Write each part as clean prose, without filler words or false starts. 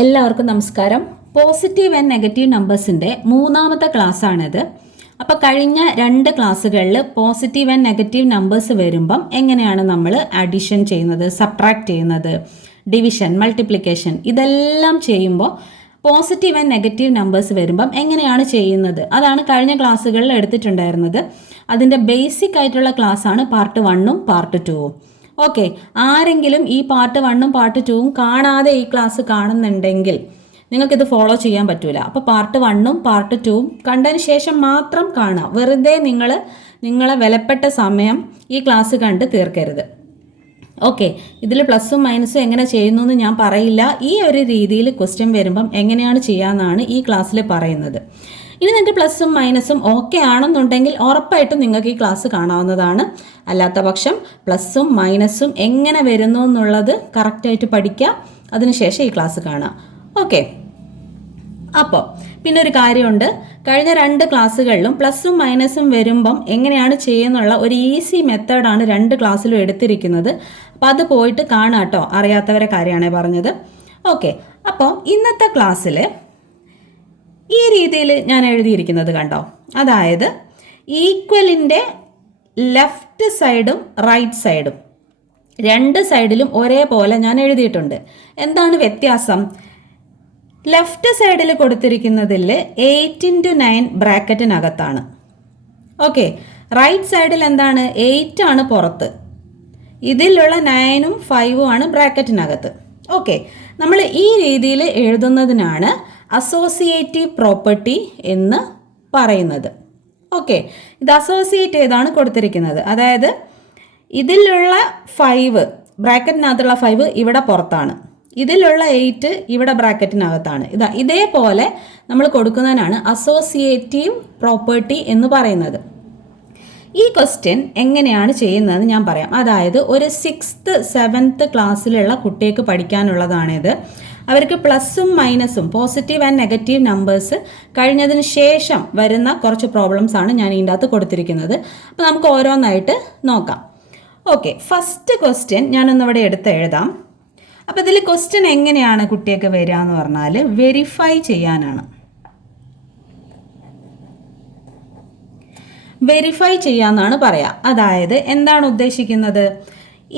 എല്ലാവർക്കും നമസ്കാരം. Positive and negative നമ്പേഴ്സിൻ്റെ മൂന്നാമത്തെ ക്ലാസ്സാണിത്. അപ്പോൾ കഴിഞ്ഞ 2 ക്ലാസ്സുകളിൽ പോസിറ്റീവ് ആൻഡ് നെഗറ്റീവ് നമ്പേഴ്സ് വരുമ്പം എങ്ങനെയാണ് നമ്മൾ അഡിഷൻ ചെയ്യുന്നത്, സബ്ട്രാക്ട് ചെയ്യുന്നത്, ഡിവിഷൻ, മൾട്ടിപ്ലിക്കേഷൻ ഇതെല്ലാം ചെയ്യുമ്പോൾ പോസിറ്റീവ് ആൻഡ് നെഗറ്റീവ് നമ്പേഴ്സ് വരുമ്പം എങ്ങനെയാണ് ചെയ്യുന്നത് അതാണ് കഴിഞ്ഞ ക്ലാസ്സുകളിൽ എടുത്തിട്ടുണ്ടായിരുന്നത്. അതിൻ്റെ ബേസിക് ആയിട്ടുള്ള ക്ലാസ്സാണ് പാർട്ട് 1ഉം പാർട്ട് 2ഉം. ഓക്കെ, ആരെങ്കിലും ഈ പാർട്ട് 1ഉം പാർട്ട് 2ഉം കാണാതെ ഈ ക്ലാസ് കാണുന്നുണ്ടെങ്കിൽ നിങ്ങൾക്കിത് ഫോളോ ചെയ്യാൻ പറ്റൂല. അപ്പോൾ പാർട്ട് 1ഉം പാർട്ട് 2ഉം കണ്ടതിന് ശേഷം മാത്രം കാണുക. വെറുതെ നിങ്ങളെ വിലപ്പെട്ട സമയം ഈ ക്ലാസ് കണ്ട് തീർക്കരുത്. ഓക്കെ, ഇതിൽ പ്ലസ്സും മൈനസും എങ്ങനെ ചെയ്യുന്നു എന്ന് ഞാൻ പറയില്ല. ഈ ഒരു രീതിയിൽ ക്വസ്റ്റ്യൻ വരുമ്പം എങ്ങനെയാണ് ചെയ്യാമെന്നാണ് ഈ ക്ലാസ്സിൽ പറയുന്നത്. ഇനി നിങ്ങൾക്ക് പ്ലസ്സും മൈനസും ഓക്കെ ആണെന്നുണ്ടെങ്കിൽ ഉറപ്പായിട്ടും നിങ്ങൾക്ക് ഈ ക്ലാസ് കാണാവുന്നതാണ്. അല്ലാത്ത പക്ഷം പ്ലസ്സും മൈനസും എങ്ങനെ വരുന്നു എന്നുള്ളത് കറക്റ്റായിട്ട് പഠിക്കുക, അതിനുശേഷം ഈ ക്ലാസ് കാണാം. ഓക്കെ, അപ്പോൾ പിന്നെ ഒരു കാര്യമുണ്ട്, കഴിഞ്ഞ 2 ക്ലാസ്സുകളിലും പ്ലസ്സും മൈനസും വരുമ്പം എങ്ങനെയാണ് ചെയ്യുന്നുള്ള ഒരു ഈസി മെത്തേഡാണ് 2 ക്ലാസ്സിലും എടുത്തിരിക്കുന്നത്. അപ്പോൾ അത് പോയിട്ട് കാണാം കേട്ടോ, അറിയാത്തവരെ കാര്യമാണ് പറഞ്ഞത്. ഓക്കെ, അപ്പോൾ ഇന്നത്തെ ക്ലാസ്സിൽ ഈ രീതിയിൽ ഞാൻ എഴുതിയിരിക്കുന്നത് കണ്ടോ, അതായത് ഈക്വലിൻ്റെ ലെഫ്റ്റ് സൈഡും റൈറ്റ് സൈഡും 2 സൈഡിലും ഒരേപോലെ ഞാൻ എഴുതിയിട്ടുണ്ട്. എന്താണ് വ്യത്യാസം? ലെഫ്റ്റ് സൈഡിൽ കൊടുത്തിരിക്കുന്നതിൽ 8x9 ബ്രാക്കറ്റിനകത്താണ്. ഓക്കെ, റൈറ്റ് സൈഡിൽ എന്താണ്, 8 ആണ് പുറത്ത്, ഇതിലുള്ള 9ഉം 5ഉം ആണ് ബ്രാക്കറ്റിനകത്ത്. ഓക്കെ, നമ്മൾ ഈ രീതിയിൽ എഴുതുന്നതിനാണ് അസോസിയേറ്റീവ് പ്രോപ്പർട്ടി എന്ന് പറയുന്നത്. ഓക്കെ, ഇത് അസോസിയേറ്റ് ചെയ്താണ് കൊടുത്തിരിക്കുന്നത്. അതായത് ഇതിലുള്ള 5 ബ്രാക്കറ്റിനകത്തുള്ള 5 ഇവിടെ പുറത്താണ്, ഇതിലുള്ള 8 ഇവിടെ ബ്രാക്കറ്റിനകത്താണ്. ഇതേപോലെ നമ്മൾ കൊടുക്കുന്നതിനാണ് അസോസിയേറ്റീവ് പ്രോപ്പർട്ടി എന്ന് പറയുന്നത്. ഈ ക്വസ്റ്റ്യൻ എങ്ങനെയാണ് ചെയ്യുന്നതെന്ന് ഞാൻ പറയാം. അതായത് ഒരു 6th 7th ക്ലാസ്സിലുള്ള കുട്ടികൾക്ക് പഠിക്കാനുള്ളതാണിത്. അവർക്ക് പ്ലസ്സും മൈനസും പോസിറ്റീവ് ആൻഡ് നെഗറ്റീവ് നമ്പേഴ്സ് കഴിഞ്ഞതിന് ശേഷം വരുന്ന കുറച്ച് പ്രോബ്ലംസ് ആണ് ഞാൻ ഇതിൻ്റെ അകത്ത് കൊടുത്തിരിക്കുന്നത്. അപ്പോൾ നമുക്ക് ഓരോന്നായിട്ട് നോക്കാം. ഓക്കെ, ഫസ്റ്റ് ക്വസ്റ്റ്യൻ ഞാനൊന്നിവിടെ എടുത്ത് എഴുതാം. അപ്പോൾ ഇതിൽ ക്വസ്റ്റ്യൻ എങ്ങനെയാണ് കുട്ടിയൊക്കെ വരിക എന്ന് പറഞ്ഞാൽ വെരിഫൈ ചെയ്യാനാണ്. വെരിഫൈ ചെയ്യാമെന്നാണ് പറയുക. അതായത് എന്താണ് ഉദ്ദേശിക്കുന്നത്,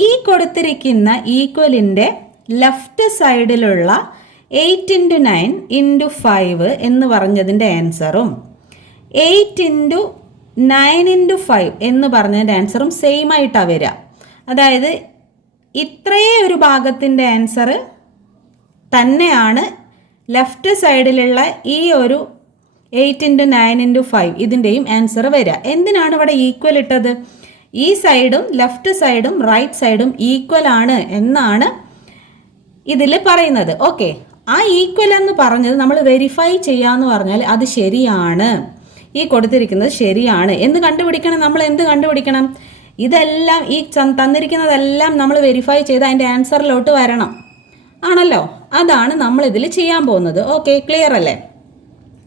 ഈ കൊടുത്തിരിക്കുന്ന ഈക്വലിൻ്റെ ലെഫ്റ്റ് സൈഡിലുള്ള 8x9 × 5 എന്ന് പറഞ്ഞതിൻ്റെ ആൻസറും 8 × 9 × 5 എന്ന് പറഞ്ഞതിൻ്റെ ആൻസറും സെയിം ആയിട്ടാണ് വരിക. അതായത് ഇത്രയേ ഒരു ഭാഗത്തിൻ്റെ ആൻസർ തന്നെയാണ് ലെഫ്റ്റ് സൈഡിലുള്ള ഈ ഒരു 8 × 9 × 5 ഇതിൻ്റെയും ആൻസർ വരിക. എന്തിനാണ് ഇവിടെ ഈക്വൽ ഇട്ടത്? ഈ സൈഡും ലെഫ്റ്റ് സൈഡും റൈറ്റ് സൈഡും ഈക്വൽ ആണ് എന്നാണ് ഇതിൽ പറയുന്നത്. ഓക്കെ, ആ ഈക്വൽ എന്ന് പറഞ്ഞത് നമ്മൾ വെരിഫൈ ചെയ്യാന്ന് പറഞ്ഞാൽ അത് ശരിയാണ്, ഈ കൊടുത്തിരിക്കുന്നത് ശരിയാണ് എന്ന് കണ്ടുപിടിക്കണം. നമ്മൾ എന്ത് കണ്ടുപിടിക്കണം? ഇതെല്ലാം ഈ തന്നിരിക്കുന്നതെല്ലാം നമ്മൾ വെരിഫൈ ചെയ്ത് അതിൻ്റെ ആൻസറിലോട്ട് വരണം ആണല്ലോ. അതാണ് നമ്മൾ ഇതിൽ ചെയ്യാൻ പോകുന്നത്. ഓക്കെ, ക്ലിയർ അല്ലേ?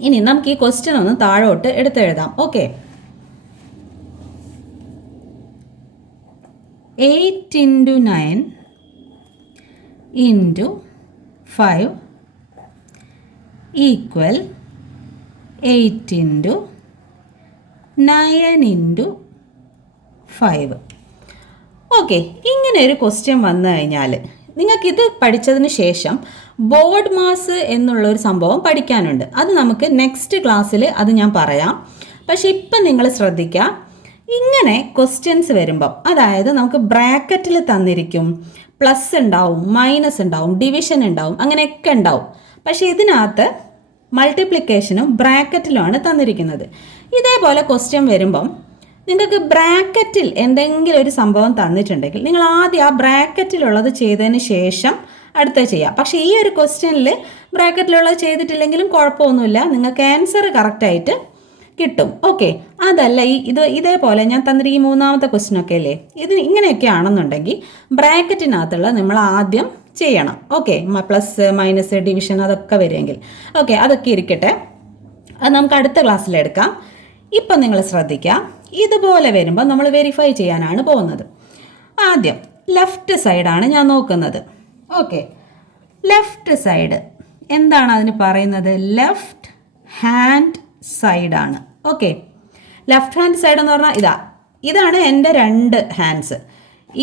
ഇനി നമുക്ക് ഈ ക്വസ്റ്റ്യൻ ഒന്ന് താഴോട്ട് എടുത്തെഴുതാം. Okay, 8x9 × 5 = 8 × 9 × 5. ഓക്കെ, ഇങ്ങനെ ഒരു ക്വസ്റ്റ്യൻ വന്നു കഴിഞ്ഞാൽ നിങ്ങൾക്കിത് പഠിച്ചതിന് ശേഷം ബോർഡ് മാസ് എന്നുള്ളൊരു സംഭവം പഠിക്കാനുണ്ട്. അത് നമുക്ക് നെക്സ്റ്റ് ക്ലാസ്സിൽ അത് ഞാൻ പറയാം. പക്ഷേ ഇപ്പം നിങ്ങൾ ശ്രദ്ധിക്കുക, ഇങ്ങനെ ക്വസ്റ്റ്യൻസ് വരുമ്പം അതായത് നമുക്ക് ബ്രാക്കറ്റിൽ തന്നിരിക്കും, പ്ലസ് ഉണ്ടാവും, മൈനസ് ഉണ്ടാവും, ഡിവിഷൻ ഉണ്ടാവും, അങ്ങനെയൊക്കെ ഉണ്ടാവും. പക്ഷേ ഇതിനകത്ത് മൾട്ടിപ്ലിക്കേഷനും ബ്രാക്കറ്റിലുമാണ് തന്നിരിക്കുന്നത്. ഇതേപോലെ ക്വസ്റ്റ്യൻ വരുമ്പം നിങ്ങൾക്ക് ബ്രാക്കറ്റിൽ എന്തെങ്കിലും ഒരു സംഭവം തന്നിട്ടുണ്ടെങ്കിൽ നിങ്ങൾ ആദ്യം ആ ബ്രാക്കറ്റിലുള്ളത് ചെയ്തതിന് ശേഷം അടുത്ത ചെയ്യാം. പക്ഷേ ഈ ഒരു ക്വസ്റ്റ്യനിൽ ബ്രാക്കറ്റിലുള്ളത് ചെയ്തിട്ടില്ലെങ്കിലും കുഴപ്പമൊന്നുമില്ല, നിങ്ങൾക്ക് ആൻസർ കറക്റ്റായിട്ട് കിട്ടും. ഓക്കെ, അതല്ല ഇതേപോലെ ഞാൻ തന്നിട്ട് ഈ മൂന്നാമത്തെ ക്വസ്റ്റ്യൻ ഒക്കെ അല്ലേ, ഇങ്ങനെയൊക്കെ ആണെന്നുണ്ടെങ്കിൽ ബ്രാക്കറ്റിനകത്തുള്ള നമ്മൾ ആദ്യം ചെയ്യണം. ഓക്കെ, പ്ലസ് മൈനസ് ഡിവിഷൻ അതൊക്കെ വരുമെങ്കിൽ ഓക്കെ, അതൊക്കെ ഇരിക്കട്ടെ, അത് നമുക്ക് അടുത്ത ക്ലാസ്സിലെടുക്കാം. ഇപ്പം നിങ്ങൾ ശ്രദ്ധിക്കാം, ഇതുപോലെ വരുമ്പോൾ നമ്മൾ വെരിഫൈ ചെയ്യാനാണ് പോകുന്നത്. ആദ്യം ലെഫ്റ്റ് സൈഡാണ് ഞാൻ നോക്കുന്നത്. ഓക്കെ, ലെഫ്റ്റ് സൈഡ് എന്താണ് അതിന് പറയുന്നത്? ലെഫ്റ്റ് ഹാൻഡ് സൈഡാണ്. ഓക്കെ, ലെഫ്റ്റ് ഹാൻഡ് സൈഡ് എന്ന് പറഞ്ഞാൽ ഇതാണ് എൻ്റെ 2 ഹാൻഡ്സ്.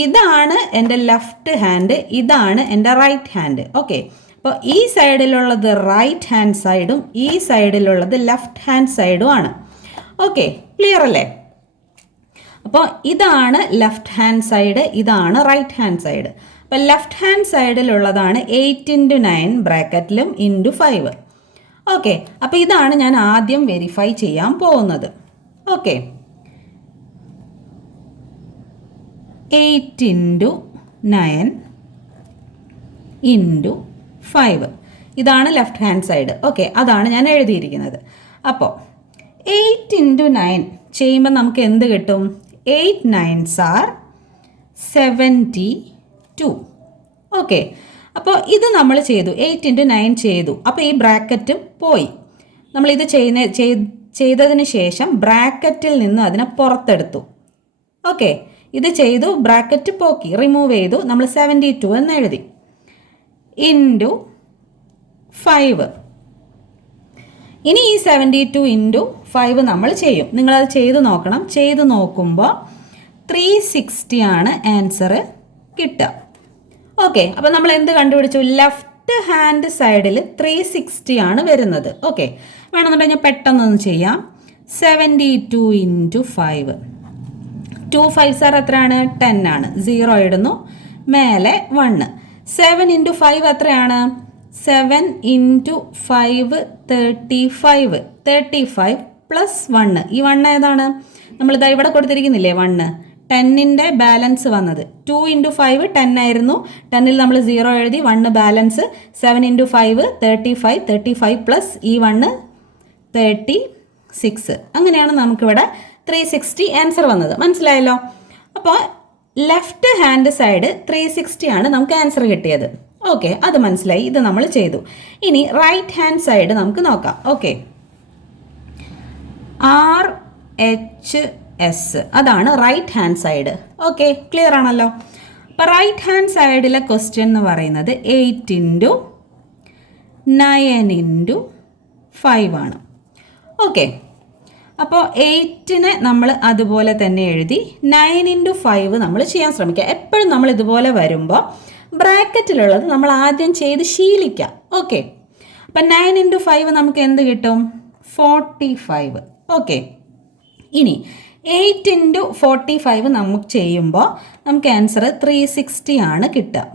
ഇതാണ് എൻ്റെ ലെഫ്റ്റ് ഹാൻഡ്, ഇതാണ് എൻ്റെ റൈറ്റ് ഹാൻഡ്. ഓക്കെ, അപ്പോൾ ഈ സൈഡിലുള്ളത് റൈറ്റ് ഹാൻഡ് സൈഡും ഈ സൈഡിലുള്ളത് ലെഫ്റ്റ് ഹാൻഡ് സൈഡും ആണ്. ഓക്കെ, ക്ലിയർ അല്ലേ? അപ്പോൾ ഇതാണ് ലെഫ്റ്റ് ഹാൻഡ് സൈഡ്, ഇതാണ് റൈറ്റ് ഹാൻഡ് സൈഡ്. അപ്പോൾ ലെഫ്റ്റ് ഹാൻഡ് സൈഡിലുള്ളതാണ് 8 × 9 ബ്രാക്കറ്റിലും ഇൻറ്റു 5. ഓക്കെ, അപ്പോൾ ഇതാണ് ഞാൻ ആദ്യം വെരിഫൈ ചെയ്യാൻ പോകുന്നത്. ഓക്കെ, 8 × 9 ഇൻറ്റു 5 ഇതാണ് ലെഫ്റ്റ് ഹാൻഡ് സൈഡ്. ഓക്കെ, അതാണ് ഞാൻ എഴുതിയിരിക്കുന്നത്. അപ്പോൾ 8 × 9 ചെയ്യുമ്പോൾ നമുക്ക് എന്ത് കിട്ടും? 8 9s are 72. ഓക്കെ, അപ്പോൾ ഇത് നമ്മൾ ചെയ്തു, 8 × 9 ചെയ്തു. അപ്പോൾ ഈ ബ്രാക്കറ്റും പോയി. നമ്മളിത് ചെയ്തതിന് ശേഷം ബ്രാക്കറ്റിൽ നിന്ന് അതിനെ പുറത്തെടുത്തു. ഓക്കെ, ഇത് ചെയ്തു, ബ്രാക്കറ്റ് പോക്കി, റിമൂവ് ചെയ്തു, നമ്മൾ 72 എന്ന് എഴുതി. ഇൻറ്റു 5. ഇനി ഈ 72 ഇൻറ്റു 5 നമ്മൾ ചെയ്യും. നിങ്ങളത് ചെയ്ത് നോക്കണം. ചെയ്ത് നോക്കുമ്പോൾ 360 ആണ് ആൻസർ കിട്ടുക. ഓക്കെ, അപ്പോൾ നമ്മൾ എന്ത് കണ്ടുപിടിച്ചു? ലെഫ്റ്റ് ഹാൻഡ് സൈഡിൽ 360 ആണ് വരുന്നത്. ഓക്കെ, വേണമെന്നുണ്ടെങ്കിൽ പെട്ടെന്നൊന്ന് ചെയ്യാം. 72 ഇൻറ്റു 5, 2 5s are എത്രയാണ്? 10 ആണ്. 0 ഇടുന്നു, മേലെ 1. 7 × 5 എത്രയാണ്? 7 × 5 35. 35 പ്ലസ് 1. ഈ 1 ഏതാണ്? നമ്മളിതാ ഇവിടെ കൊടുത്തിരിക്കുന്നില്ലേ 1. 10ൻ്റെ ബാലൻസ് വന്നത് 2 × 5 10 ആയിരുന്നു. 10ൽ നമ്മൾ 0 എഴുതി, 1 ബാലൻസ്. 7 × 5 35. 35 പ്ലസ് ഈ 1 36. അങ്ങനെയാണ് നമുക്കിവിടെ 360 ആൻസർ വന്നത്. മനസ്സിലായല്ലോ? അപ്പോൾ ലെഫ്റ്റ് ഹാൻഡ് സൈഡ് 360 ആണ് നമുക്ക് ആൻസർ കിട്ടിയത്. ഓക്കെ, അത് മനസ്സിലായി. ഇത് നമ്മൾ ചെയ്തു. ഇനി റൈറ്റ് ഹാൻഡ് സൈഡ് നമുക്ക് നോക്കാം. ഓക്കെ, RHS അതാണ് right hand side. Okay, clear ആണല്ലോ? അപ്പോൾ റൈറ്റ് ഹാൻഡ് സൈഡിലെ ക്വസ്റ്റ്യൻ എന്ന് പറയുന്നത് 8 × 9 × 5 ആണ്. ഓക്കെ, അപ്പോൾ 8നെ നമ്മൾ അതുപോലെ തന്നെ എഴുതി, 9 × 5 നമ്മൾ ചെയ്യാൻ ശ്രമിക്കുക. എപ്പോഴും നമ്മൾ ഇതുപോലെ വരുമ്പോൾ ബ്രാക്കറ്റിലുള്ളത് നമ്മൾ ആദ്യം ചെയ്ത് ശീലിക്കാം. ഓക്കെ, അപ്പം 9 × 5 നമുക്ക് എന്ത് കിട്ടും? 45. ഓക്കെ, ഇനി 8 × 45 നമുക്ക് ചെയ്യുമ്പോൾ നമുക്ക് ആൻസർ 360 ആണ് കിട്ടുക.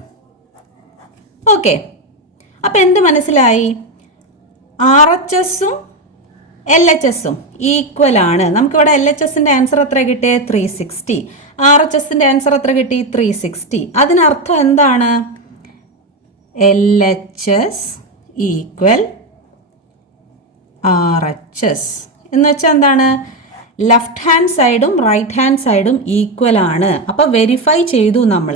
ഓക്കെ, അപ്പം എന്ത് മനസ്സിലായി? RHSഉം LHSഉം ഈക്വൽ ആണ്. നമുക്കിവിടെ LHSൻ്റെ ആൻസർ എത്ര കിട്ടിയത്? 360. RHSൻ്റെ ആൻസർ എത്ര കിട്ടി? 360. അതിനർത്ഥം എന്താണ്? LHS ഈക്വൽ RHS എന്ന് വെച്ചാൽ എന്താണ്? ലെഫ്റ്റ് ഹാൻഡ് സൈഡും റൈറ്റ് ഹാൻഡ് സൈഡും ഈക്വൽ ആണ്. അപ്പോൾ വെരിഫൈ ചെയ്തു നമ്മൾ.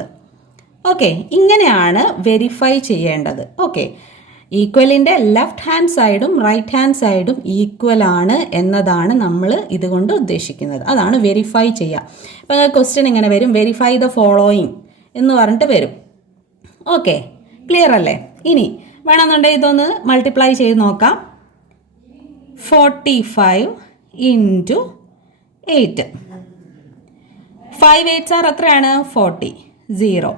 ഓക്കെ, ഇങ്ങനെയാണ് വെരിഫൈ ചെയ്യേണ്ടത്. ഓക്കെ, ഈക്വലിൻ്റെ ലെഫ്റ്റ് ഹാൻഡ് സൈഡും റൈറ്റ് ഹാൻഡ് സൈഡും ഈക്വൽ ആണ് എന്നതാണ് നമ്മൾ ഇതുകൊണ്ട് ഉദ്ദേശിക്കുന്നത്. അതാണ് വെരിഫൈ ചെയ്യുക. ഇപ്പോൾ ക്വസ്റ്റ്യൻ ഇങ്ങനെ വരും, വെരിഫൈ ദ ഫോളോയിങ് എന്ന് പറഞ്ഞിട്ട് വരും. ഓക്കെ, ക്ലിയർ അല്ലേ? ഇനി വേണമെന്നുണ്ടെങ്കിൽ ഇതൊന്ന് മൾട്ടിപ്ലൈ ചെയ്ത് നോക്കാം. 45 × 8. 5 8s are എത്രയാണ്? 40. 0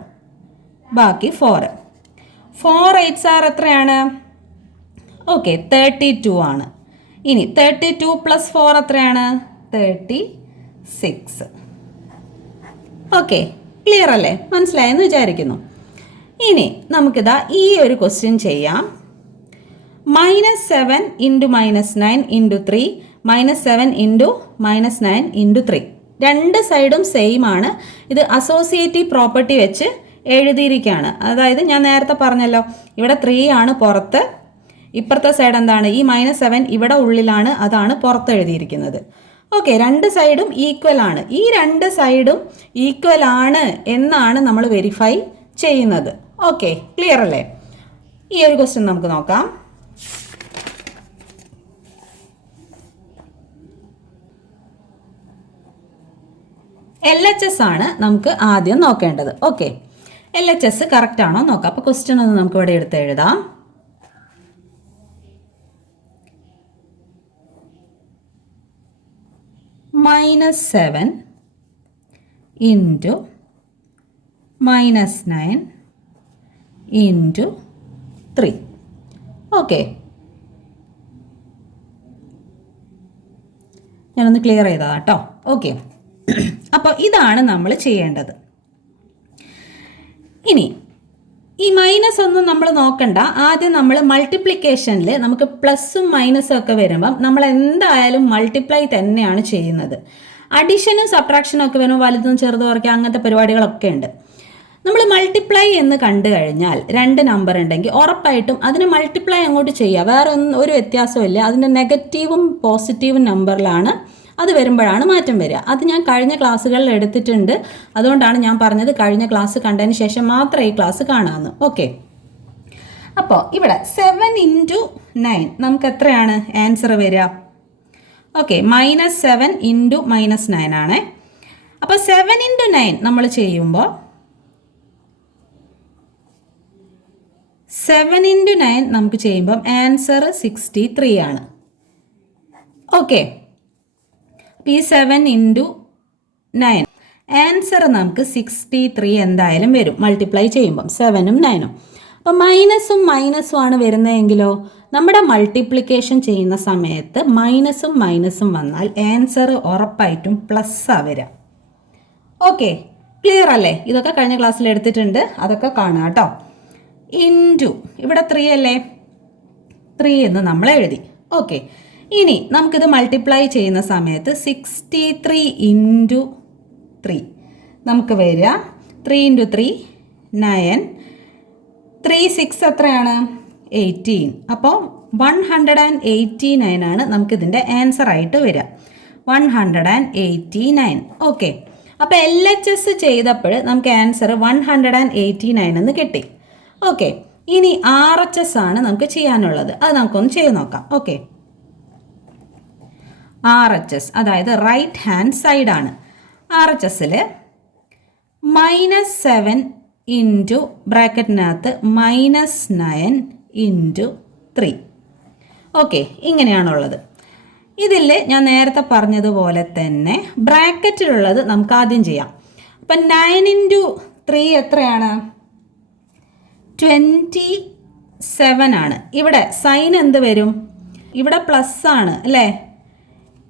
ബാക്കി 4. 4 8s are എത്രയാണ്? ഓക്കെ, 32 ആണ്. ഇനി 32 പ്ലസ് 4 എത്രയാണ്? 36. ഓക്കെ, ക്ലിയർ അല്ലേ? മനസ്സിലായെന്ന് വിചാരിക്കുന്നു. ഇനി നമുക്കിതാ ഈ ഒരു ക്വസ്റ്റ്യൻ ചെയ്യാം. -7 × -9 × 3 -7 × -9 × 3. രണ്ട് സൈഡും സെയിം ആണ്. ഇത് അസോസിയേറ്റീവ് പ്രോപ്പർട്ടി വെച്ച് എഴുതിയിരിക്കുകയാണ്. അതായത് ഞാൻ നേരത്തെ പറഞ്ഞല്ലോ, ഇവിടെ 3 ആണ് പുറത്ത്, ഇപ്പുറത്തെ സൈഡ് എന്താണ്? ഈ -7 ഇവിടെ ഉള്ളിലാണ്, അതാണ് പുറത്ത് എഴുതിയിരിക്കുന്നത്. ഓക്കെ, രണ്ട് സൈഡും ഈക്വൽ ആണ്. ഈ രണ്ട് സൈഡും ഈക്വൽ ആണ് എന്നാണ് നമ്മൾ വെരിഫൈ ചെയ്യുന്നത്. ഓക്കെ, ക്ലിയർ അല്ലേ? ഈ ഒരു ക്വസ്റ്റ്യൻ നമുക്ക് നോക്കാം. LHS ആണ് നമുക്ക് ആദ്യം നോക്കേണ്ടത്. ഓക്കെ, LHS കറക്റ്റ് ആണോ നോക്കാം. അപ്പോൾ ക്വസ്റ്റ്യൻ ഒന്ന് നമുക്ക് ഇവിടെ എടുത്ത് എഴുതാം. -7 ഇൻറ്റു -9 ഇൻറ്റു 3. ഓക്കെ, ഞാനൊന്ന് ക്ലിയർ ചെയ്തതാ കേട്ടോ. ഓക്കെ, അപ്പോൾ ഇതാണ് നമ്മൾ ചെയ്യേണ്ടത്. ഇനി ഈ മൈനസ് ഒന്നും നമ്മൾ നോക്കണ്ട. ആദ്യം നമ്മൾ മൾട്ടിപ്ലിക്കേഷനിൽ നമുക്ക് പ്ലസും മൈനസും ഒക്കെ വരുമ്പം നമ്മൾ എന്തായാലും മൾട്ടിപ്ലൈ തന്നെയാണ് ചെയ്യുന്നത്. അഡിഷനും സബ്ട്രാക്ഷനും ഒക്കെ വരുമ്പോൾ വലുതും ചെറുതും കുറയ്ക്കുക അങ്ങനത്തെ പരിപാടികളൊക്കെ ഉണ്ട്. നമ്മൾ മൾട്ടിപ്ലൈ എന്ന് കണ്ടു കഴിഞ്ഞാൽ 2 നമ്പർ ഉണ്ടെങ്കിൽ ഉറപ്പായിട്ടും അതിന് മൾട്ടിപ്ലൈ അങ്ങോട്ട് ചെയ്യുക. വേറെ ഒരു വ്യത്യാസവും ഇല്ല. അതിൻ്റെ നെഗറ്റീവും പോസിറ്റീവും നമ്പറിലാണ് അത് വരുമ്പോഴാണ് മാറ്റം വരിക. അത് ഞാൻ കഴിഞ്ഞ ക്ലാസ്സുകളിൽ എടുത്തിട്ടുണ്ട്. അതുകൊണ്ടാണ് ഞാൻ പറഞ്ഞത് കഴിഞ്ഞ ക്ലാസ് കണ്ടതിന് ശേഷം മാത്രം ഈ ക്ലാസ് കാണാമെന്ന്. ഓക്കെ, അപ്പോൾ ഇവിടെ 7 ഇൻറ്റു 9 നമുക്ക് എത്രയാണ് ആൻസർ വരിക? ഓക്കെ, -7 ഇൻറ്റു -9 ആണ്. അപ്പോൾ 7 ഇൻറ്റു 9 നമ്മൾ ചെയ്യുമ്പോൾ 7 ഇൻറ്റു 9 നമുക്ക് ചെയ്യുമ്പം ആൻസർ 63 ആണ്. ഓക്കെ, ഈ 7 ഇൻറ്റു 9 ആൻസർ നമുക്ക് 63 എന്തായാലും വരും മൾട്ടിപ്ലൈ ചെയ്യുമ്പം 7ഉം 9ഉം. അപ്പം മൈനസും മൈനസും ആണ് വരുന്നതെങ്കിലോ നമ്മുടെ മൾട്ടിപ്ലിക്കേഷൻ ചെയ്യുന്ന സമയത്ത് മൈനസും മൈനസും വന്നാൽ ആൻസർ ഉറപ്പായിട്ടും പ്ലസ്സാണ് വരിക. ഓക്കെ, ക്ലിയർ അല്ലേ? ഇതൊക്കെ കഴിഞ്ഞ ക്ലാസ്സിൽ എടുത്തിട്ടുണ്ട്, അതൊക്കെ കാണുക കേട്ടോ. ഇൻറ്റു ഇവിടെ 3 അല്ലേ, 3 എന്ന് നമ്മൾ എഴുതി. ഓക്കെ, ഇനി നമുക്കിത് മൾട്ടിപ്ലൈ ചെയ്യുന്ന സമയത്ത് 63 ഇൻറ്റു 3 നമുക്ക് വരിക 3 ഇൻറ്റു 3 9, 3 6 എത്രയാണ് 18. അപ്പോൾ 189 ആണ് നമുക്കിതിൻ്റെ ആൻസർ ആയിട്ട് വരിക, 189. ഓക്കെ, അപ്പോൾ LHS ചെയ്തപ്പോൾ നമുക്ക് ആൻസർ 189 എന്ന് കിട്ടി. ഓക്കെ, ഇനി RHS ആണ് നമുക്ക് ചെയ്യാനുള്ളത്. അത് നമുക്കൊന്ന് ചെയ്ത് നോക്കാം. ഓക്കെ, RHS അതായത് റൈറ്റ് ഹാൻഡ് സൈഡാണ്. RHSൽ -7 ഇൻറ്റു ബ്രാക്കറ്റിനകത്ത് -9 ഇൻറ്റു 3. ഓക്കെ, ഇങ്ങനെയാണുള്ളത്. ഇതിൽ ഞാൻ നേരത്തെ പറഞ്ഞതുപോലെ തന്നെ ബ്രാക്കറ്റിലുള്ളത് നമുക്ക് ആദ്യം ചെയ്യാം. അപ്പം 9 ഇൻറ്റു 3 എത്രയാണ്? 27 ആണ്. ഇവിടെ സൈൻ എന്ത് വരും? ഇവിടെ പ്ലസ് ആണ് അല്ലേ?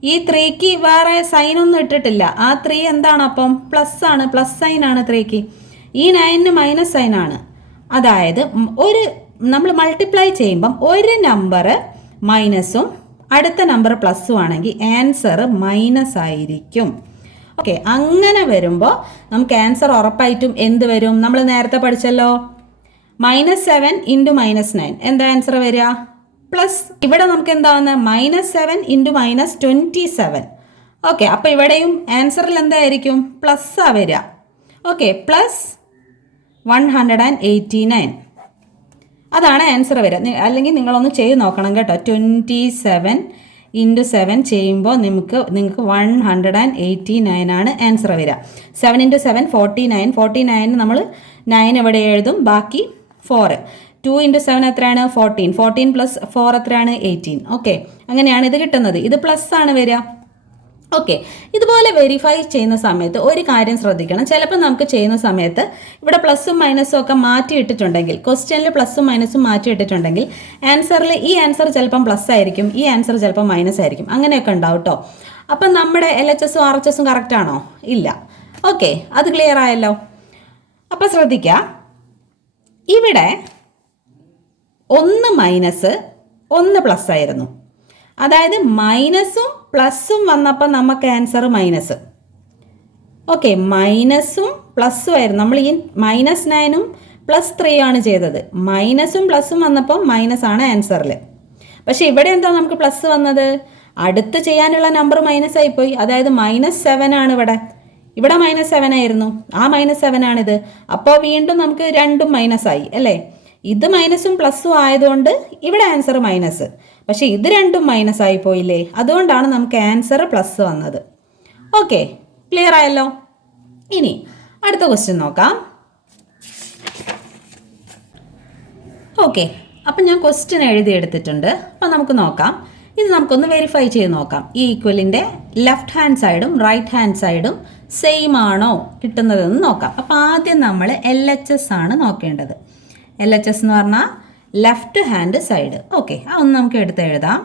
ഈ 3ക്ക് വേറെ സൈനൊന്നും ഇട്ടിട്ടില്ല. ആ 3 എന്താണ് അപ്പം? പ്ലസ് ആണ്, പ്ലസ് സൈൻ ആണ് 3ക്ക്. ഈ 9ന് മൈനസ് സൈൻ ആണ്. അതായത് നമ്മൾ മൾട്ടിപ്ലൈ ചെയ്യുമ്പം ഒരു നമ്പർ മൈനസും അടുത്ത നമ്പർ പ്ലസ്സും ആണെങ്കിൽ ആൻസർ മൈനസ് ആയിരിക്കും. ഓക്കെ, അങ്ങനെ വരുമ്പോൾ നമുക്ക് ആൻസർ ഉറപ്പായിട്ടും എന്ത് വരും? നമ്മൾ നേരത്തെ പഠിച്ചല്ലോ, -7 ഇൻറ്റു -9 എന്താ ആൻസർ വരിക? പ്ലസ്. ഇവിടെ നമുക്ക് എന്താവുന്നത്? -7 ഇൻറ്റു -27. ഓക്കെ, അപ്പോൾ ഇവിടെയും ആൻസറിൽ എന്തായിരിക്കും? പ്ലസ്സാ വരിക. ഓക്കെ, പ്ലസ് 189 അതാണ് ആൻസർ വരിക. അല്ലെങ്കിൽ നിങ്ങളൊന്ന് ചെയ്ത് നോക്കണം കേട്ടോ. 27 ഇൻറ്റു 7 ചെയ്യുമ്പോൾ നിങ്ങൾക്ക് 189 ആണ് ആൻസർ വരിക. 7 ഇൻറ്റു 7 49 നമ്മൾ 9 ഇവിടെ എഴുതും, ബാക്കി 4. 2 ഇൻറ്റു 7 എത്രയാണ്? 14 പ്ലസ് 4 എത്രയാണ്? 18. ഓക്കെ, അങ്ങനെയാണ് ഇത് കിട്ടുന്നത്. ഇത് പ്ലസ് ആണ് വരിക. ഓക്കെ, ഇതുപോലെ വെരിഫൈ ചെയ്യുന്ന സമയത്ത് ഒരു കാര്യം ശ്രദ്ധിക്കണം. ചിലപ്പോൾ നമുക്ക് ചെയ്യുന്ന സമയത്ത് ഇവിടെ പ്ലസും മൈനസും ഒക്കെ മാറ്റിയിട്ടിട്ടുണ്ടെങ്കിൽ, ക്വസ്റ്റ്യനിൽ പ്ലസും മൈനസും മാറ്റിയിട്ടിട്ടുണ്ടെങ്കിൽ ആൻസറിൽ ഈ ആൻസർ ചിലപ്പം പ്ലസ് ആയിരിക്കും, ഈ ആൻസർ ചിലപ്പം മൈനസ് ആയിരിക്കും. അങ്ങനെയൊക്കെ ഉണ്ടാവും കേട്ടോ. അപ്പം നമ്മുടെ LHSും RHSും കറക്റ്റ് ആണോ? ഇല്ല. ഓക്കെ, അത് ക്ലിയർ ആയല്ലോ. അപ്പം ശ്രദ്ധിക്കുക, ഇവിടെ 1 മൈനസ് 1 പ്ലസ് ആയിരുന്നു. അതായത് മൈനസും പ്ലസും വന്നപ്പോൾ നമുക്ക് ആൻസർ മൈനസ്. ഓക്കെ, മൈനസും പ്ലസും ആയിരുന്നു. നമ്മൾ ഈ -9ഉം +3 ആണ് ചെയ്തത്. മൈനസും പ്ലസും വന്നപ്പോൾ മൈനസ് ആണ് ആൻസറിൽ. പക്ഷേ ഇവിടെ എന്താ നമുക്ക് പ്ലസ് വന്നത്? അടുത്ത് ചെയ്യാനുള്ള നമ്പർ മൈനസ് ആയിപ്പോയി. അതായത് -7 ആണ് ഇവിടെ -7 ആയിരുന്നു. ആ -7 ആണിത്. അപ്പോൾ വീണ്ടും നമുക്ക് രണ്ടും മൈനസ് ആയി അല്ലേ? ഇത് മൈനസും പ്ലസും ആയതുകൊണ്ട് ഇവിടെ ആൻസർ മൈനസ്. പക്ഷേ ഇത് രണ്ടും മൈനസ് ആയി പോയില്ലേ? അതുകൊണ്ടാണ് നമുക്ക് ആൻസർ പ്ലസ് വന്നത്. ഓക്കെ, ക്ലിയർ ആയല്ലോ. ഇനി അടുത്ത ക്വസ്റ്റ്യൻ നോക്കാം. ഓക്കെ, അപ്പം ഞാൻ ക്വസ്റ്റ്യൻ എഴുതിയെടുത്തിട്ടുണ്ട്. അപ്പം നമുക്ക് നോക്കാം. ഇത് നമുക്കൊന്ന് വെരിഫൈ ചെയ്ത് നോക്കാം. ഈ ഈക്വലിൻ്റെ ലെഫ്റ്റ് ഹാൻഡ് സൈഡും റൈറ്റ് ഹാൻഡ് സൈഡും സെയിം ആണോ കിട്ടുന്നതെന്ന് നോക്കാം. അപ്പോൾ ആദ്യം നമ്മൾ LHS ആണ് നോക്കേണ്ടത്. LHS എന്ന് പറഞ്ഞാൽ ലെഫ്റ്റ് ഹാൻഡ് സൈഡ്. ഓക്കെ, അതൊന്ന് നമുക്ക് എടുത്ത് എഴുതാം.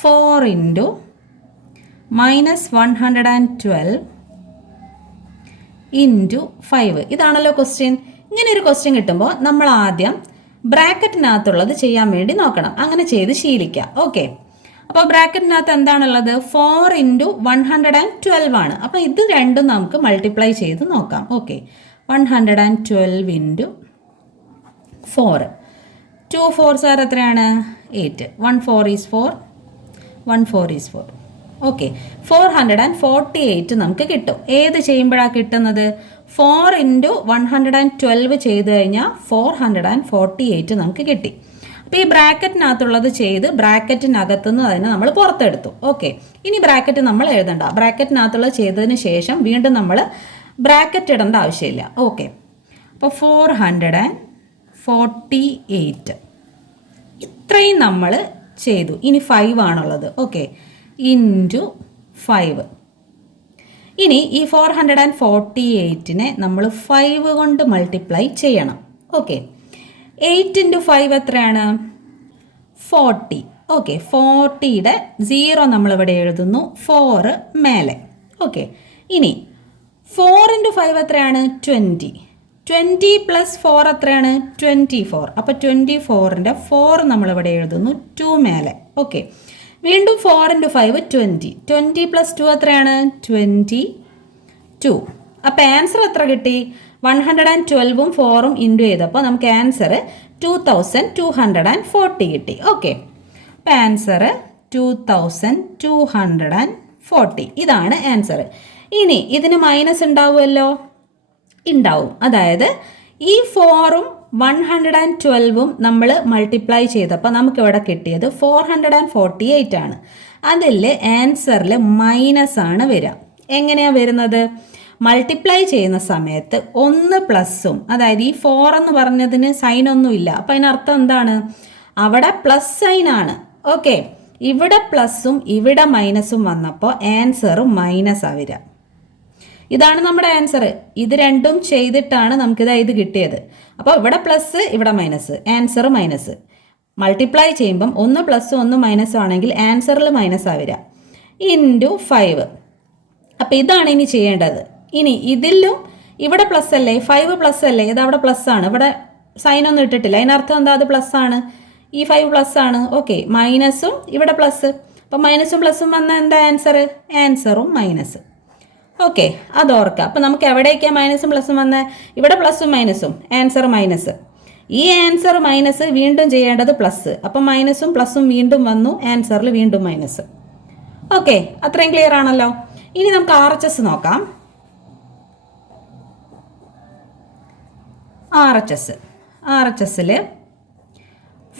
4 × -112 × 5. ഇതാണല്ലോ ക്വസ്റ്റ്യൻ. ഇങ്ങനെ ഒരു ക്വസ്റ്റ്യൻ കിട്ടുമ്പോൾ നമ്മൾ ആദ്യം ബ്രാക്കറ്റിനകത്തുള്ളത് ചെയ്യാൻ വേണ്ടി നോക്കണം. അങ്ങനെ ചെയ്ത് ശീലിക്കുക. ഓക്കെ, അപ്പോൾ ബ്രാക്കറ്റിനകത്ത് എന്താണുള്ളത്? 4 × 112 ആണ്. അപ്പോൾ ഇത് രണ്ടും നമുക്ക് മൾട്ടിപ്ലൈ ചെയ്ത് നോക്കാം. ഓക്കെ, 112 × 4. 2 4s are എത്രയാണ്? 8. 1 4 is 4. 1 4 is 4. ഓക്കെ, 448 നമുക്ക് കിട്ടും. ഏത് ചെയ്യുമ്പോഴാണ് കിട്ടുന്നത്? 4 × 112 ചെയ്ത് കഴിഞ്ഞാൽ 448 നമുക്ക് കിട്ടി. അപ്പോൾ ഈ ബ്രാക്കറ്റിനകത്തുള്ളത് ചെയ്ത് ബ്രാക്കറ്റിനകത്തുനിന്ന് തന്നെ നമ്മൾ പുറത്തെടുത്തു. ഓക്കെ, ഇനി ബ്രാക്കറ്റ് നമ്മൾ എഴുതണ്ട. ബ്രാക്കറ്റിനകത്തുള്ളത് ചെയ്തതിന് ശേഷം വീണ്ടും നമ്മൾ ബ്രാക്കറ്റ് ഇടേണ്ട ആവശ്യമില്ല. ഓക്കെ, അപ്പോൾ 448 ഇത്രയും നമ്മൾ ചെയ്തു. ഇനി 5 ആണുള്ളത്. ഓക്കെ, × 5. ഇനി ഈ 448നെ നമ്മൾ 5 കൊണ്ട് മൾട്ടിപ്ലൈ ചെയ്യണം. ഓക്കെ, 8 × 5 എത്രയാണ്? 40. ഓക്കെ, 40യുടെ 0 നമ്മളിവിടെ എഴുതുന്നു, 4 മേലെ. ഓക്കെ, ഇനി 4 × 5 എത്രയാണ്? 20. 20 + 4 എത്രയാണ്? 24. അപ്പോൾ 24ൻ്റെ 4 നമ്മളിവിടെ എഴുതുന്നു, 2 മേലെ. ഓക്കെ, വീണ്ടും 4 × 5 20. 20 + 2 എത്രയാണ്? 22. അപ്പോൾ ആൻസർ എത്ര കിട്ടി? 112ഉം 4ഉം ഇൻറ്റു ചെയ്തപ്പോൾ നമുക്ക് ആൻസർ 2240 കിട്ടി. ഓക്കെ, അപ്പോൾ ആൻസർ 2240. ഇതാണ് ആൻസർ. ഇനി ഇതിന് മൈനസ് ഉണ്ടാവുമല്ലോ? ഉണ്ടാവും. അതായത് ഈ 4ഉം 112ഉം നമ്മൾ മൾട്ടിപ്ലൈ ചെയ്തപ്പോൾ നമുക്കിവിടെ കിട്ടിയത് 448 ആണ്. അതിൽ ആൻസറിൽ മൈനസ് ആണ് വരിക. എങ്ങനെയാണ് വരുന്നത്? മൾട്ടിപ്ലൈ ചെയ്യുന്ന സമയത്ത് 1 പ്ലസും, അതായത് ഈ 4 എന്ന് പറഞ്ഞതിന് സൈനൊന്നുമില്ല. അപ്പം അതിനർത്ഥം എന്താണ്? അവിടെ പ്ലസ് സൈൻ ആണ്. ഓക്കെ, ഇവിടെ പ്ലസും ഇവിടെ മൈനസും വന്നപ്പോൾ ആൻസർ മൈനസാണ് വരിക. ഇതാണ് നമ്മുടെ ആൻസർ. ഇത് രണ്ടും ചെയ്തിട്ടാണ് നമുക്കിത് കിട്ടിയത്. അപ്പോൾ ഇവിടെ പ്ലസ് ഇവിടെ മൈനസ്, ആൻസർ മൈനസ്. മൾട്ടിപ്ലൈ ചെയ്യുമ്പം 1 പ്ലസും 1 മൈനസും ആണെങ്കിൽ ആൻസറിൽ മൈനസാണ് വരിക. × 5. അപ്പോൾ ഇതാണ് ഇനി ചെയ്യേണ്ടത്. ഇനി ഇതിലും ഇവിടെ പ്ലസ് അല്ലേ? 5 പ്ലസ് അല്ലേ? ഇത് അവിടെ പ്ലസ് ആണ്. ഇവിടെ സൈനൊന്നും ഇട്ടിട്ടില്ല. അതിനർത്ഥം എന്താ? അത് പ്ലസ് ആണ്. ഈ 5 പ്ലസ് ആണ്. ഓക്കെ, മൈനസും ഇവിടെ പ്ലസ്. അപ്പം മൈനസും പ്ലസും വന്ന എന്താ ആൻസർ? ആൻസറും മൈനസ്. ഓക്കെ, അത് ഓർക്കുക. അപ്പോൾ നമുക്ക് എവിടേക്കാണ് മൈനസും പ്ലസും വന്നത്? ഇവിടെ പ്ലസും മൈനസും, ആൻസർ മൈനസ്. ഈ ആൻസർ മൈനസ് വീണ്ടും ചെയ്യേണ്ടത് പ്ലസ്. അപ്പം മൈനസും പ്ലസും വീണ്ടും വന്നു, ആൻസറിൽ വീണ്ടും മൈനസ്. ഓക്കെ, അത്രയും ക്ലിയർ ആണല്ലോ. ഇനി നമുക്ക് RHS നോക്കാം. RHSൽ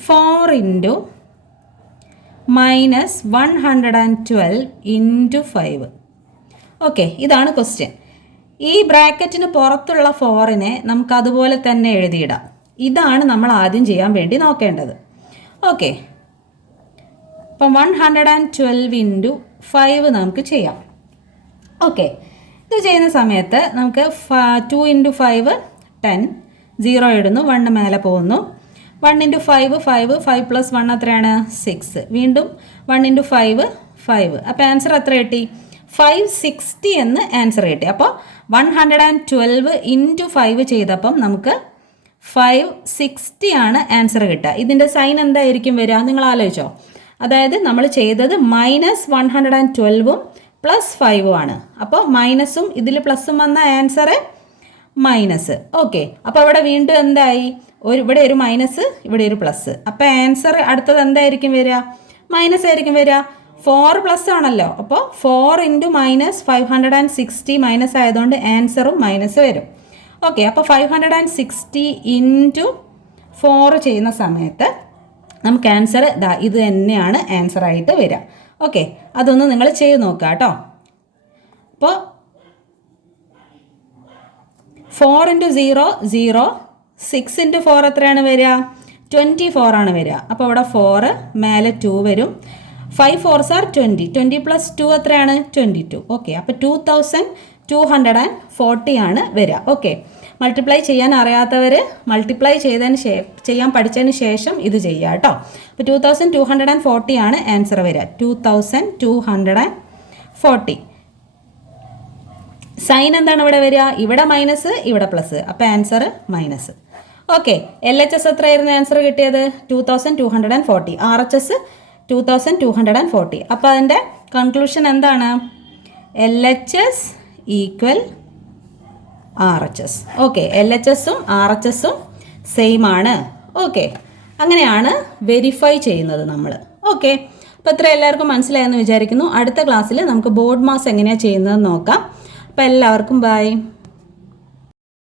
4 × -112 × 5. ഓക്കെ, ഇതാണ് ക്വസ്റ്റ്യൻ. ഈ ബ്രാക്കറ്റിന് പുറത്തുള്ള 4നെ നമുക്ക് അതുപോലെ തന്നെ എഴുതിയിടാം. ഇതാണ് നമ്മൾ ആദ്യം ചെയ്യാൻ വേണ്ടി നോക്കേണ്ടത്. ഓക്കെ, അപ്പം 112 × 5 നമുക്ക് ചെയ്യാം. ഓക്കെ, ഇത് ചെയ്യുന്ന സമയത്ത് നമുക്ക് 2 × 5 10, 0 ഇടുന്നു, 1 മേലെ പോകുന്നു. 1 × 5 5, 5 + 1 എത്രയാണ്? 6. വീണ്ടും 1 × 5 5. അപ്പോൾ ആൻസർ എത്ര കിട്ടി? 560 എന്ന് ആൻസർ കിട്ടി. അപ്പോൾ 112 × 5 ചെയ്തപ്പം നമുക്ക് 560 ആണ് ആൻസർ കിട്ടുക. ഇതിൻ്റെ സൈൻ എന്തായിരിക്കും വരിക? നിങ്ങൾ ആലോചിച്ചോ? അതായത് നമ്മൾ ചെയ്തത് -112ഉം +5 ആണ്. അപ്പോൾ മൈനസും ഇതിൽ പ്ലസും വന്ന ആൻസർ മൈനസ്. ഓക്കെ, അപ്പോൾ ഇവിടെ വീണ്ടും എന്തായി? ഇവിടെ ഒരു മൈനസ്, ഇവിടെ ഒരു പ്ലസ്. അപ്പോൾ ആൻസർ അടുത്തത് എന്തായിരിക്കും വരിക? മൈനസ് ആയിരിക്കും വരിക. 4 പ്ലസ് ആണല്ലോ. അപ്പോൾ 4 × -560 മൈനസ് ആയതുകൊണ്ട് ആൻസറും മൈനസ് വരും. ഓക്കെ, അപ്പോൾ 560 × 4 ചെയ്യുന്ന സമയത്ത് നമുക്ക് ആൻസർ ഇത് തന്നെയാണ് ആൻസറായിട്ട് വരിക. ഓക്കെ, അതൊന്ന് നിങ്ങൾ ചെയ്ത് നോക്കുക കേട്ടോ. അപ്പോൾ 4 × 0 0, 6 × 4 എത്രയാണ് വരിക? 24 ആണ് വരിക. അപ്പോൾ ഇവിടെ 4 മേലെ 2 വരും. 5 4s are 20. 20 പ്ലസ് 2 എത്രയാണ്? 22. ഓക്കെ, അപ്പോൾ 2240 ആണ് വരിക. ഓക്കെ, മൾട്ടിപ്ലൈ ചെയ്യാൻ അറിയാത്തവർ മൾട്ടിപ്ലൈ ചെയ്യാൻ പഠിച്ചതിന് ശേഷം ഇത് ചെയ്യുക കേട്ടോ. അപ്പോൾ 2240 ആണ് ആൻസർ വരിക. 2240. സൈൻ എന്താണ് ഇവിടെ വരിക? ഇവിടെ മൈനസ്, ഇവിടെ പ്ലസ്. അപ്പോൾ ആൻസർ മൈനസ്. ഓക്കെ, LHS എത്രയായിരുന്നു ആൻസർ കിട്ടിയത്? 2240. RHS 2240. അപ്പോൾ അതിൻ്റെ കൺക്ലൂഷൻ എന്താണ്? LHS equal RHS. ഓക്കെ, LHSഉം RHSഉം സെയിം ആണ്. ഓക്കെ, അങ്ങനെയാണ് വെരിഫൈ ചെയ്യുന്നത് നമ്മൾ. ഓക്കെ, അപ്പോൾ ഇത്ര എല്ലാവർക്കും മനസ്സിലായെന്ന് വിചാരിക്കുന്നു. അടുത്ത ക്ലാസ്സിൽ നമുക്ക് ബോർഡ് മാസ് എങ്ങനെയാണ് ചെയ്യുന്നതെന്ന് നോക്കാം. അപ്പോൾ എല്ലാവർക്കും ബൈ.